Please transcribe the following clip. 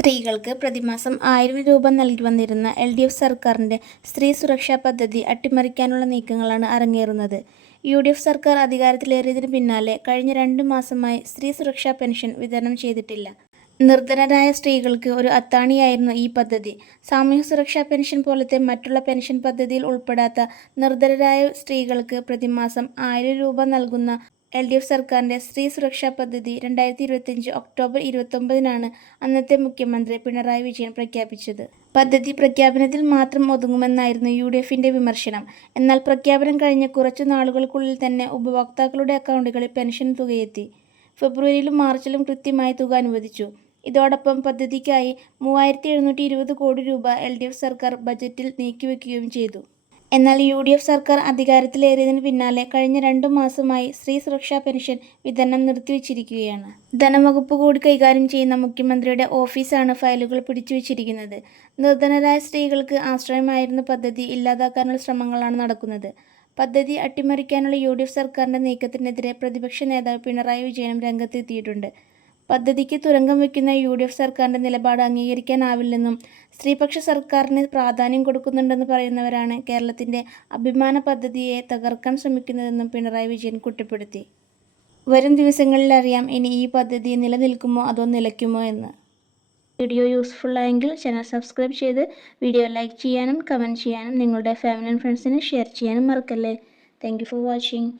സ്ത്രീകൾക്ക് പ്രതിമാസം 1000 രൂപ നൽകി വന്നിരുന്ന LDF സർക്കാരിൻ്റെ സ്ത്രീ സുരക്ഷാ പദ്ധതി അട്ടിമറിക്കാനുള്ള നീക്കങ്ങളാണ് അരങ്ങേറുന്നത്. UDF സർക്കാർ അധികാരത്തിലേറിയതിനു പിന്നാലെ കഴിഞ്ഞ 2 മാസമായി സ്ത്രീ സുരക്ഷാ പെൻഷൻ വിതരണം ചെയ്തിട്ടില്ല. നിർധനരായ സ്ത്രീകൾക്ക് ഒരു അത്താണിയായിരുന്നു ഈ പദ്ധതി. സാമൂഹ്യ സുരക്ഷാ പെൻഷൻ പോലത്തെ മറ്റുള്ള പെൻഷൻ പദ്ധതിയിൽ ഉൾപ്പെടാത്ത നിർധനരായ സ്ത്രീകൾക്ക് പ്രതിമാസം 1000 രൂപ നൽകുന്ന LDF സർക്കാരിൻ്റെ സ്ത്രീ സുരക്ഷാ പദ്ധതി 2025 ഒക്ടോബർ 29-നാണ് അന്നത്തെ മുഖ്യമന്ത്രി പിണറായി വിജയൻ പ്രഖ്യാപിച്ചത്. പദ്ധതി പ്രഖ്യാപനത്തിൽ മാത്രം ഒതുങ്ങുമെന്നായിരുന്നു UDFിൻ്റെ വിമർശനം. എന്നാൽ പ്രഖ്യാപനം കഴിഞ്ഞ കുറച്ചു നാളുകൾക്കുള്ളിൽ തന്നെ ഉപഭോക്താക്കളുടെ അക്കൗണ്ടുകളിൽ പെൻഷൻ തുകയെത്തി. ഫെബ്രുവരിയിലും മാർച്ചിലും കൃത്യമായി തുക അനുവദിച്ചു. ഇതോടൊപ്പം പദ്ധതിക്കായി 3720 കോടി രൂപ LDF സർക്കാർ ബജറ്റിൽ നീക്കിവെക്കുകയും ചെയ്തു. എന്നാൽ UDF സർക്കാർ അധികാരത്തിലേറിയതിനു പിന്നാലെ കഴിഞ്ഞ 2 മാസമായി സ്ത്രീ സുരക്ഷാ പെൻഷൻ വിതരണം നിർത്തിവച്ചിരിക്കുകയാണ്. ധനവകുപ്പ് കൂടി കൈകാര്യം ചെയ്യുന്ന മുഖ്യമന്ത്രിയുടെ ഓഫീസാണ് ഫയലുകൾ പിടിച്ചുവച്ചിരിക്കുന്നത്. നിർധനരായ സ്ത്രീകൾക്ക് ആശ്രയമായിരുന്ന പദ്ധതി ഇല്ലാതാക്കാനുള്ള ശ്രമങ്ങളാണ് നടക്കുന്നത്. പദ്ധതി അട്ടിമറിക്കാനുള്ള UDF സർക്കാരിൻ്റെ നീക്കത്തിനെതിരെ പ്രതിപക്ഷ നേതാവ് പിണറായി വിജയനും രംഗത്തെത്തിയിട്ടുണ്ട്. പദ്ധതിക്ക് തുരങ്കം വയ്ക്കുന്ന UDF സർക്കാരിൻ്റെ നിലപാട് അംഗീകരിക്കാനാവില്ലെന്നും സ്ത്രീപക്ഷ സർക്കാരിന് പ്രാധാന്യം കൊടുക്കുന്നുണ്ടെന്ന് പറയുന്നവരാണ് കേരളത്തിൻ്റെ അഭിമാന പദ്ധതിയെ തകർക്കാൻ ശ്രമിക്കുന്നതെന്നും പിണറായി വിജയൻ കുറ്റപ്പെടുത്തി. വരും ദിവസങ്ങളിൽ അറിയാം ഇനി ഈ പദ്ധതി നിലനിൽക്കുമോ അതോ നിലയ്ക്കുമോ എന്ന്. വീഡിയോ യൂസ്ഫുള്ളായെങ്കിൽ ചാനൽ സബ്സ്ക്രൈബ് ചെയ്ത് വീഡിയോ ലൈക്ക് ചെയ്യാനും കമൻറ്റ് ചെയ്യാനും നിങ്ങളുടെ ഫാമിലി ആൻഡ് ഫ്രണ്ട്സിന് ഷെയർ ചെയ്യാനും മറക്കല്ലേ. Thank you for watching.